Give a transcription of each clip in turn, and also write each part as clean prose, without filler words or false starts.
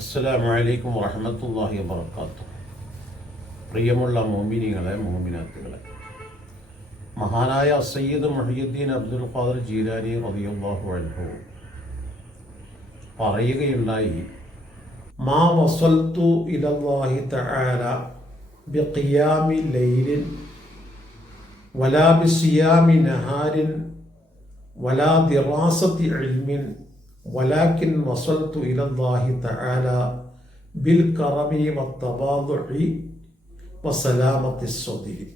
അസ്സലാമു അലൈക്കും വറഹ്മത്തുള്ളാഹി വബറകാതുഹു. പ്രിയമുള്ള മോമിനികളെ, മോമിനാത്തുകളെ, മഹാനായ സയ്യിദ് മുഹയ്യിദ്ദീൻ അബ്ദുൽ ഖാദിർ ജീലാനി റളിയല്ലാഹു അൻഹു പറയുകയുണ്ടായി, മാ വസൽതു ഇലല്ലാഹി തആല ബിഖിയാമി ലൈലിൻ വലാ ബിസിയാമി നഹാരിൻ വലാ ദിറാസത്തി ഇൽമിൻ വലാകിൻ വസൽതു ഇലല്ലാഹി തആല ബിൽ കറമി വത്തവാദുഇ വസലാമത്തി സ്വദരി.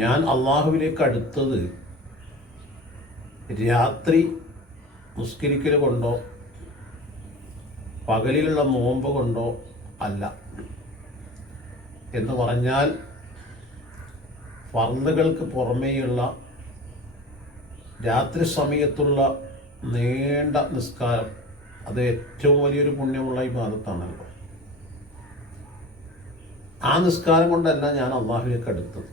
ഞാൻ അള്ളാഹുവിലേക്ക് അടുത്തത് രാത്രി നിസ്കരിക്കൽ കൊണ്ടോ പകലിലുള്ള നോമ്പ് കൊണ്ടോ അല്ല. എന്ന് പറഞ്ഞാൽ ഫർളുകൾക്ക് പുറമേയുള്ള രാത്രി സമയത്തുള്ള നീണ്ട നിസ്കാരം, അത് ഏറ്റവും വലിയൊരു പുണ്യമുള്ള ഇബാദത്താണല്ലോ. ആ നിസ്കാരം കൊണ്ടല്ല ഞാൻ അള്ളാഹുവിലേക്ക് അടുത്തത്.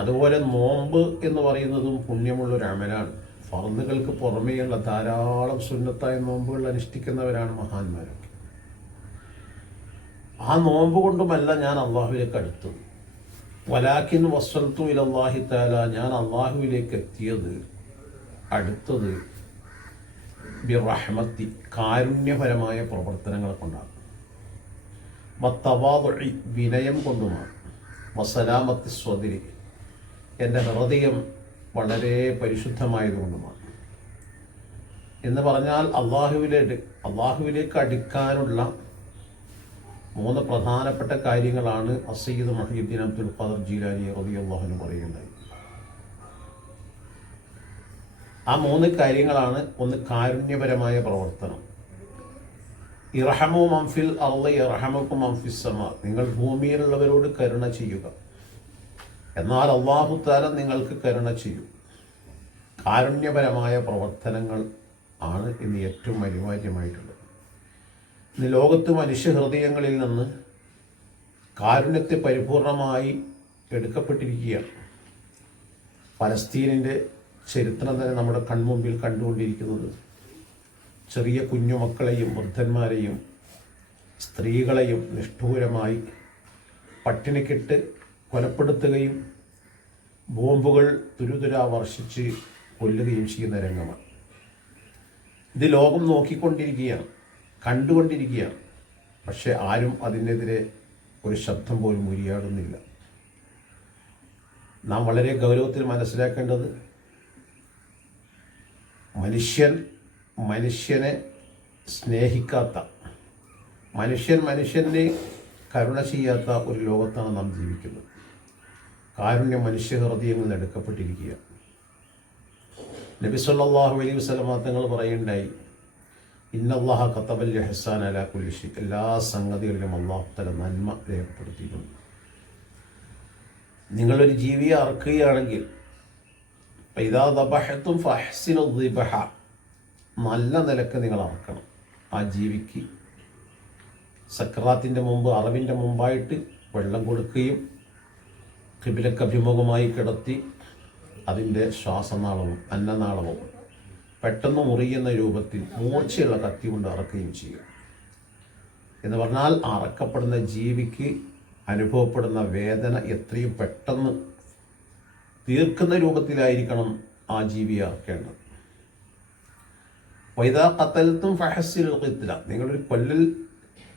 അതുപോലെ നോമ്പ് എന്ന് പറയുന്നതും പുണ്യമുള്ളൊരു അമലാണ്. ഫർളുകൾക്ക് പുറമേയുള്ള ധാരാളം സുന്നത്തായ നോമ്പുകൾ അനുഷ്ഠിക്കുന്നവരാണ് മഹാന്മാരൊക്കെ. ആ നോമ്പ് കൊണ്ടുമല്ല ഞാൻ അള്ളാഹുവിലേക്ക് അടുത്തത്. വലാകിൻ വസ്സൽതു ഇലല്ലാഹി തആല, ഞാൻ അള്ളാഹുവിലേക്ക് എത്തിയത്, അടുത്തത് ബിറഹ്മത്തി, കാരുണ്യപരമായ പ്രവർത്തനങ്ങൾ കൊണ്ടാണ്. വത്തവാദുഇ, വിനയം കൊണ്ടുമാണ്. വസലാമത്തി സ്വദരി, എൻ്റെ ഹൃദയം വളരെ പരിശുദ്ധമായതുകൊണ്ടുമാണ്. എന്ന് പറഞ്ഞാൽ അള്ളാഹുവിലേക്ക് അടുക്കാനുള്ള 3 പ്രധാനപ്പെട്ട കാര്യങ്ങളാണ് സയ്യിദ് മുഹയ്യിദ്ദീൻ അബ്ദുൽ ഖാദിർ ജീലാനി റളിയല്ലാഹു അൻഹു പറയുന്നത്. ആ 3 കാര്യങ്ങളാണ്: ഒന്ന്, കാരുണ്യപരമായ പ്രവർത്തനം. ഇർഹമു മൻ ഫിൽ അർളി യർഹമുകും മൻ ഫിസ് സമാ, നിങ്ങൾ ഭൂമിയിലുള്ളവരോട് കരുണ ചെയ്യുക, എന്നാൽ അല്ലാഹു തആല നിങ്ങൾക്ക് കരുണ ചെയ്യും. കാരുണ്യപരമായ പ്രവർത്തനങ്ങൾ ആണ് ഇന്ന് ഏറ്റവും അനിവാര്യമായിട്ടുള്ളത്. ഇന്ന് ലോകത്ത് മനുഷ്യ ഹൃദയങ്ങളിൽ നിന്ന് കാരുണ്യത്തെ പരിപൂർണമായി എടുക്കപ്പെട്ടിരിക്കുകയാണ്. പലസ്തീനിൻ്റെ ചരിത്രം തന്നെ നമ്മുടെ കൺമുമ്പിൽ കണ്ടുകൊണ്ടിരിക്കുന്നത് ചെറിയ കുഞ്ഞുമക്കളെയും വൃദ്ധന്മാരെയും സ്ത്രീകളെയും നിഷ്ഠൂരമായി പട്ടിണിക്കിട്ട് കൊലപ്പെടുത്തുകയും ബോംബുകൾ തുരുതുരാ വർഷിച്ച് കൊല്ലുകയും ചെയ്യുന്ന രംഗമാണ്. ഇത് ലോകം നോക്കിക്കൊണ്ടിരിക്കുകയാണ്, കണ്ടുകൊണ്ടിരിക്കുകയാണ്. പക്ഷെ ആരും അതിനെതിരെ ഒരു ശബ്ദം പോലും ഉരിയാടുന്നില്ല. നാം വളരെ ഗൗരവത്തിൽ മനസ്സിലാക്കേണ്ടത്, മനുഷ്യനെ സ്നേഹിക്കാത്ത, മനുഷ്യനെ കരുണ ചെയ്യാത്ത ഒരു ലോകത്താണ് നാം ജീവിക്കുന്നത്. കാരുണ്യം മനുഷ്യ ഹൃദയങ്ങളിൽ എടുക്കപ്പെട്ടിരിക്കുക. നബി സല്ലല്ലാഹു അലൈഹി വസല്ലം തങ്ങൾ പറയുണ്ടായി, ഇന്നല്ലാഹ കതബൽ ഇഹ്സാന അലാ കുല്ലി ഷൈ, എല്ലാ സംഗതികളിലും അല്ലാഹു തആല നന്മ രേഖപ്പെടുത്തിയിട്ടുണ്ട്. നിങ്ങളൊരു ജീവിയെ അറുക്കുകയാണെങ്കിൽ ഇദാ ദബഹതും ഫഅഹ്സിനു ദിബഹ, നല്ല നിലക്ക് നിങ്ങൾ അറക്കണം. ആ ജീവിക്ക് സക്രാത്തിൻ്റെ മുമ്പ്, അറവിൻ്റെ മുമ്പായിട്ട് വെള്ളം കൊടുക്കുകയും ഖിബിലക്ക് അഭിമുഖമായി കിടത്തി അതിൻ്റെ ശ്വാസനാളവും അന്നനാളവും പെട്ടെന്ന് മുറിയുന്ന രൂപത്തിൽ മൂർച്ചയുള്ള കത്തി കൊണ്ട് അറക്കുകയും ചെയ്യും. എന്ന് പറഞ്ഞാൽ അറക്കപ്പെടുന്ന ജീവിക്ക് അനുഭവപ്പെടുന്ന വേദന എത്രയും പെട്ടെന്ന് തീർക്കുന്ന രൂപത്തിലായിരിക്കണം ആ ജീവിയെ അറക്കേണ്ടത്. വൈദാ ഖതൽതും ഫഹസ്സിനുൽ ഖിത്ല, നിങ്ങളൊരു കൊല്ലൽ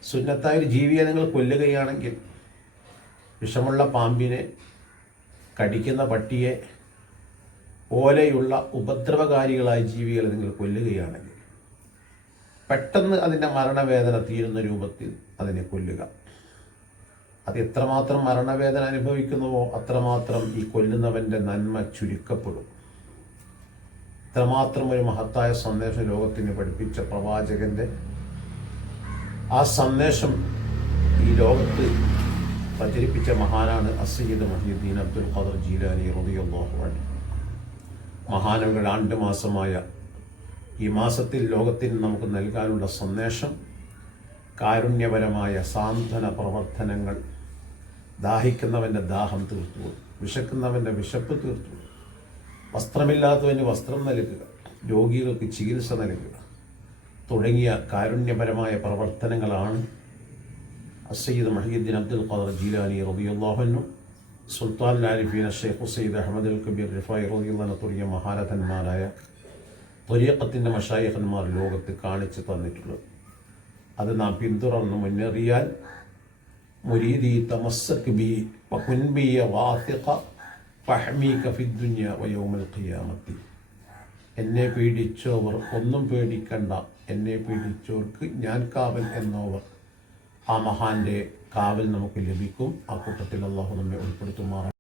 സുന്നത്തായ ഒരു ജീവിയെ നിങ്ങൾ കൊല്ലുകയാണെങ്കിൽ, വിഷമുള്ള പാമ്പിനെ, കടിക്കുന്ന പട്ടിയെ പോലെയുള്ള ഉപദ്രവകാരികളായ ജീവികളെ നിങ്ങൾ കൊല്ലുകയാണെങ്കിൽ പെട്ടെന്ന് അതിൻ്റെ മരണവേദന തീരുന്ന രൂപത്തിൽ അതിനെ കൊല്ലുക. അത് എത്രമാത്രം മരണവേദന അനുഭവിക്കുന്നുവോ അത്രമാത്രം ഈ കൊല്ലുന്നവൻ്റെ നന്മ ചുരുക്കപ്പെടും. ഇത്രമാത്രം ഒരു മഹത്തായ സന്ദേശം ലോകത്തിന് പഠിപ്പിച്ച പ്രവാചകന്റെ ആ സന്ദേശം ഈ ലോകത്ത് പ്രചരിപ്പിച്ച മഹാനാണ് സയ്യിദ് മുഹയ്യിദ്ദീൻ അബ്ദുൽ ഖാദിർ ജീലാനി റളിയല്ലാഹു അൻഹു. മഹാനവരുടെ ആണ്ടുമാസമായ ഈ മാസത്തിൽ ലോകത്തിന് നമുക്ക് നൽകാനുള്ള സന്ദേശം കാരുണ്യപരമായ സാന്ത്വന പ്രവർത്തനങ്ങൾ. ദാഹിക്കുന്നവൻ്റെ ദാഹം തീർത്തു, വിശക്കുന്നവൻ്റെ വിശപ്പ് തീർത്തു, വസ്ത്രമില്ലാത്തവന് വസ്ത്രം നൽകുക, രോഗികൾക്ക് ചികിത്സ നൽകുക തുടങ്ങിയ കാരുണ്യപരമായ പ്രവർത്തനങ്ങളാണ് അസയ്യിദ് മുഹയ്യിദ്ദീൻ അബ്ദുൽ ഖാദിർ ജീലാനി റളിയല്ലാഹു അൻഹു, സുൽത്താൻ ആരിഫീൻ ഷെയ്ഖ് സയ്യിദ് അഹമ്മദ് അൽ കബീർ റിഫായി റളിയല്ലാഹു അൻഹു തുടങ്ങിയ മഹാരഥന്മാരായ ത്വരീഖത്തിൻ്റെ മശായിഖന്മാർ ലോകത്ത് കാണിച്ചു തന്നിട്ടുള്ളത്. അത് നാം പിന്തുടർന്ന് മുന്നേറിയാൽ മുരീദി തമസ്സക് ബി വകുൻ ബി വാസിഖ ഫഹ്മീക ഫിദ്ദുനിയ വയൗമൽ ഖിയാമത്തി. എന്നെ പീഡിച്ചവർ ഒന്നും പേടിക്കണ്ട, എന്നെ പീഡിച്ചവർക്ക് ഞാൻ കാവൽ എന്നവർ, ആ മഹാന്റെ കാവൽ നമുക്ക് ലഭിക്കും. ആ കൂട്ടത്തിൽ അള്ളാഹു നമ്മെ ഉൾപ്പെടുത്തുമാറാണ്.